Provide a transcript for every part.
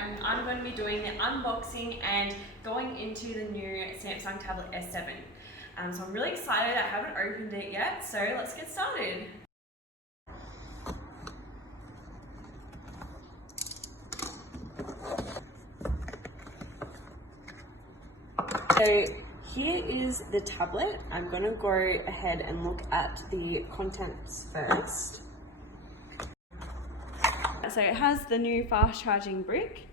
and I'm going to be doing the unboxing and going into the new Samsung tablet S7. So I'm really excited. I haven't opened it yet, so let's get started. So here is the tablet. I'm going to go ahead and look at the contents first. So it has the new fast charging brick.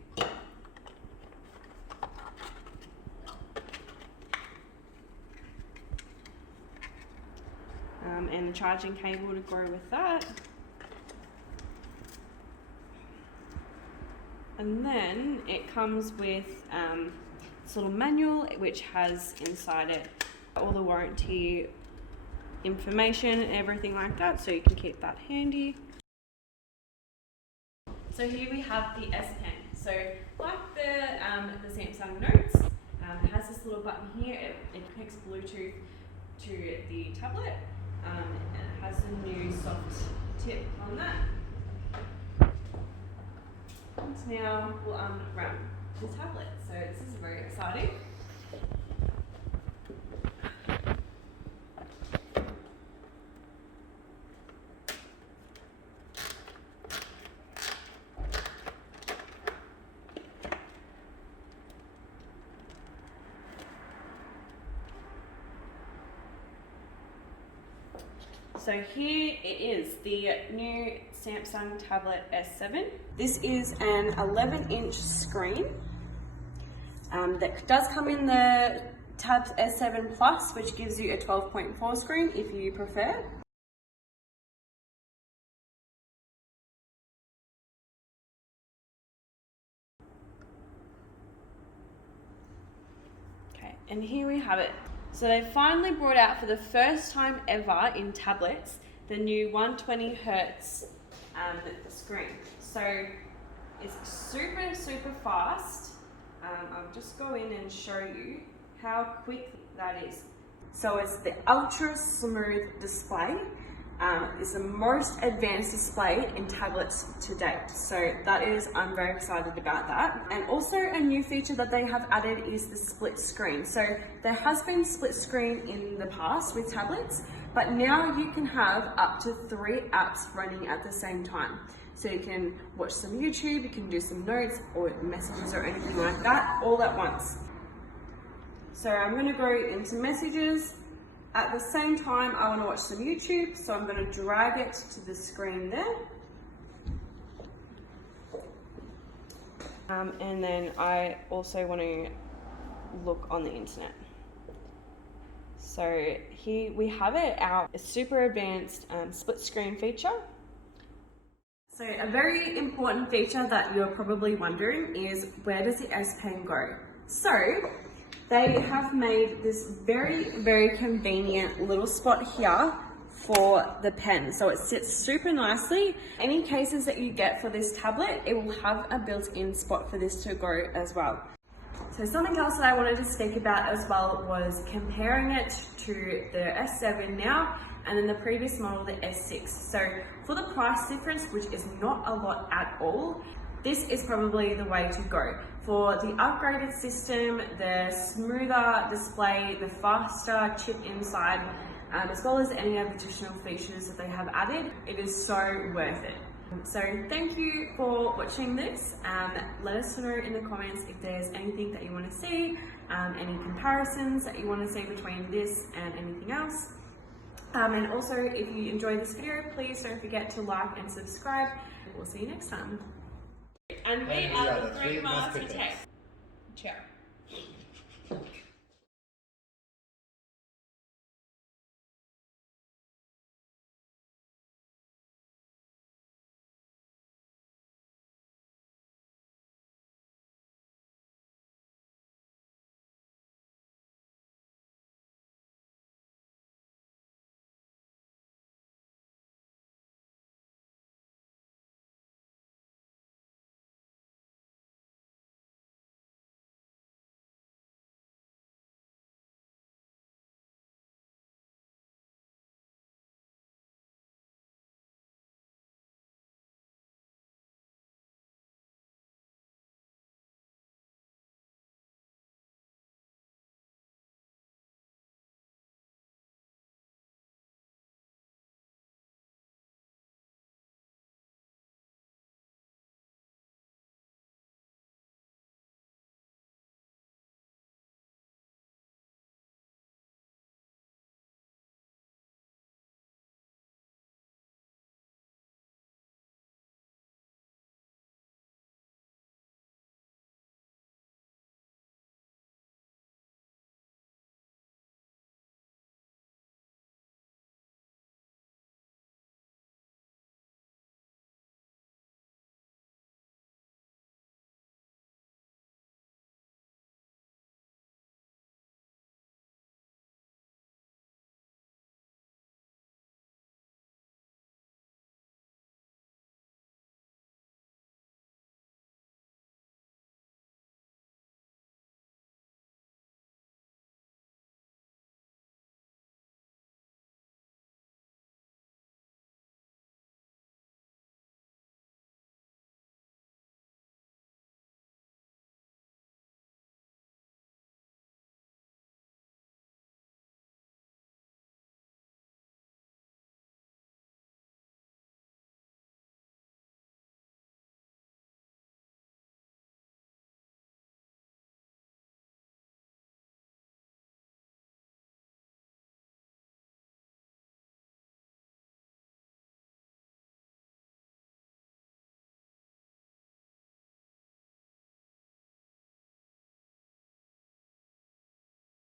And the charging cable to go with that. And then it comes with this little manual which has inside it all the warranty information and everything like that, so you can keep that handy. So here we have the S Pen. So like the Samsung Notes, it has this little button here. It connects Bluetooth to the tablet, and it has a new soft tip on that. And now we'll unwrap the tablet. So this is very exciting. So here it is, the new Samsung tablet S7. This is an 11-inch screen that does come in the TabS S7 Plus, which gives you a 12.4 screen if you prefer. Okay, and here we have it. So they finally brought out for the first time ever in tablets the new 120Hz screen. So it's super fast. I'll just go in and show you how quick that is. So it's the ultra smooth display. It's the most advanced display in tablets to date. So I'm very excited about that. And also a new feature that they have added is the split screen. So there has been split screen in the past with tablets, but now you can have up to 3 apps running at the same time. So you can watch some YouTube, you can do some notes or messages or anything like that all at once. So I'm going to go into messages. At the same time, I want to watch some YouTube, so I'm going to drag it to the screen there. And then I also want to look on the internet. So here we have it, our super advanced split screen feature. So a very important feature that you're probably wondering is, where does the S Pen go? So they have made this very convenient little spot here for the pen. So it sits super nicely. Any cases that you get for this tablet, it will have a built-in spot for this to go as well. So something else that I wanted to speak about as well was comparing it to the S7 now and then the previous model, the S6. So for the price difference, which is not a lot at all, this is probably the way to go. For the upgraded system, the smoother display, the faster chip inside, as well as any other additional features that they have added, it is so worth it. So thank you for watching this. Let us know in the comments if there's anything that you want to see, any comparisons that you want to see between this and anything else. And also, if you enjoyed this video, please don't forget to like and subscribe. We'll see you next time. And we are the 3 Muska-Tech. Ciao.